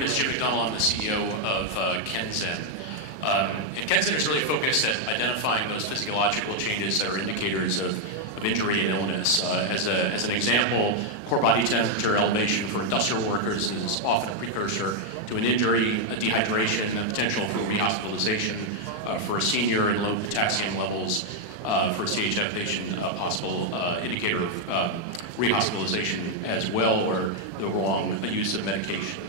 name is Jim McDonald. I'm the CEO of Kenzen. And Kenzen is really focused at identifying those physiological changes that are indicators of injury and illness. As an example, core body temperature elevation for industrial workers is often a precursor to an injury, a dehydration, and potential for rehospitalization. For a senior in low potassium levels, for a CHF patient, a possible indicator of rehospitalization as well, or the wrong use of medication.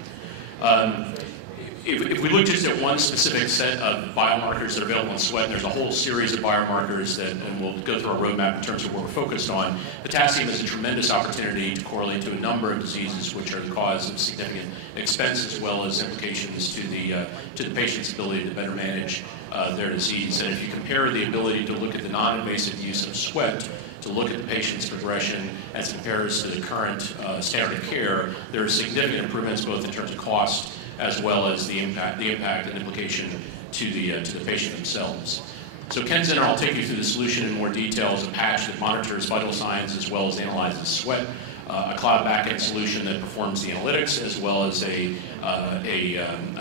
If we look just at one specific set of biomarkers that are available in sweat, there's a whole series of biomarkers that, and we'll go through our roadmap in terms of what we're focused on. Potassium is a tremendous opportunity to correlate to a number of diseases which are the cause of significant expense, as well as implications to the patient's ability to better manage their disease. And if you compare the ability to look at the non-invasive use of sweat to look at the patient's progression as it compares to the current standard of care, there are significant improvements both in terms of cost as well as the impact and implication to the patient themselves. So Kenzen, I'll take you through the solution in more detail, is a patch that monitors vital signs as well as analyzes sweat, a cloud backend solution that performs the analytics, as well as a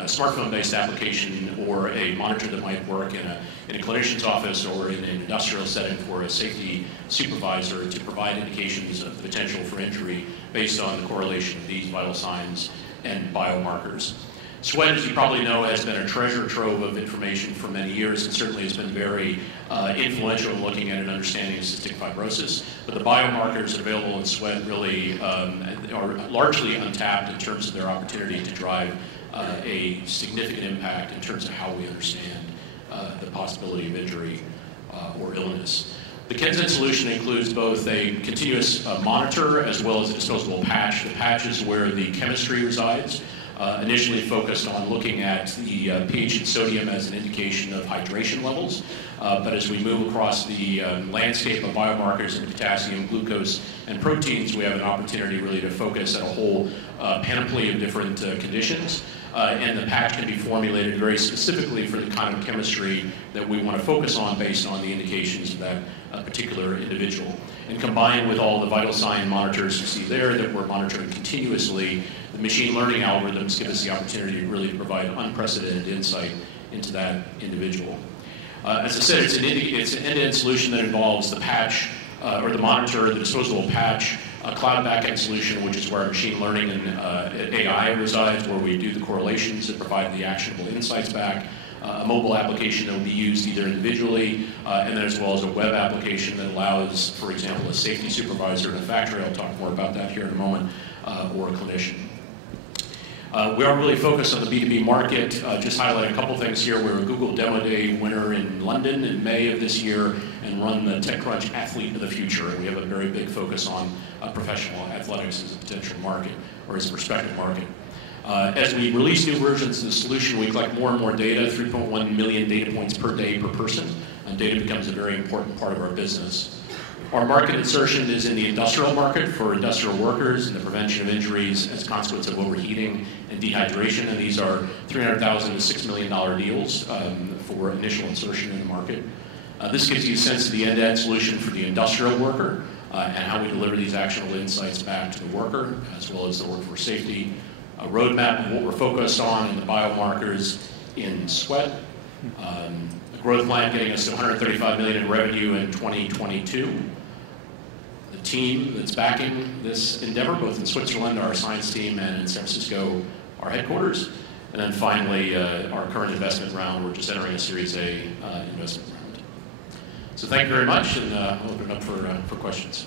smartphone-based application or a monitor that might work in a clinician's office or in an industrial setting for a safety supervisor to provide indications of the potential for injury based on the correlation of these vital signs and biomarkers. Sweat, as you probably know, has been a treasure trove of information for many years, and certainly has been very influential in looking at and understanding cystic fibrosis. But the biomarkers available in sweat really are largely untapped in terms of their opportunity to drive a significant impact in terms of how we understand the possibility of injury or illness. The Kenzen solution includes both a continuous monitor as well as a disposable patch. The patch is where the chemistry resides. Initially focused on looking at the pH and sodium as an indication of hydration levels. But as we move across the landscape of biomarkers in potassium, glucose, and proteins, we have an opportunity really to focus at a whole panoply of different conditions. And the patch can be formulated very specifically for the kind of chemistry that we want to focus on based on the indications of that particular individual. And combined with all the vital sign monitors you see there that we're monitoring continuously, the machine learning algorithms give us the opportunity really to provide unprecedented insight into that individual. As I said, it's an end-to-end solution that involves the patch, or the monitor, the disposable patch, a cloud backend solution, which is where our machine learning and AI resides, where we do the correlations that provide the actionable insights back, a mobile application that will be used either individually and then as well as a web application that allows, for example, a safety supervisor in a factory, I'll talk more about that here in a moment, or a clinician. We are really focused on the B2B market. Just highlight a couple things here. We're a Google Demo Day winner in London in May of this year and run the TechCrunch Athlete of the Future. We have a very big focus on professional athletics as a potential market or as a prospective market. As we release new versions of the solution, we collect more and more data, 3.1 million data points per day per person, and data becomes a very important part of our business. Our market insertion is in the industrial market for industrial workers and the prevention of injuries as a consequence of overheating and dehydration, and these are $300,000 to $6 million deals for initial insertion in the market. This gives you a sense of the end-to-end solution for the industrial worker and how we deliver these actionable insights back to the worker, as well as the workforce safety. A roadmap of what we're focused on in the biomarkers in sweat. A growth plan getting us to $135 million in revenue in 2022. The team that's backing this endeavor, both in Switzerland, our science team, and in San Francisco, our headquarters. And then finally, our current investment round. We're just entering a Series A investment round. So thank you very much, and I'll open it up for questions.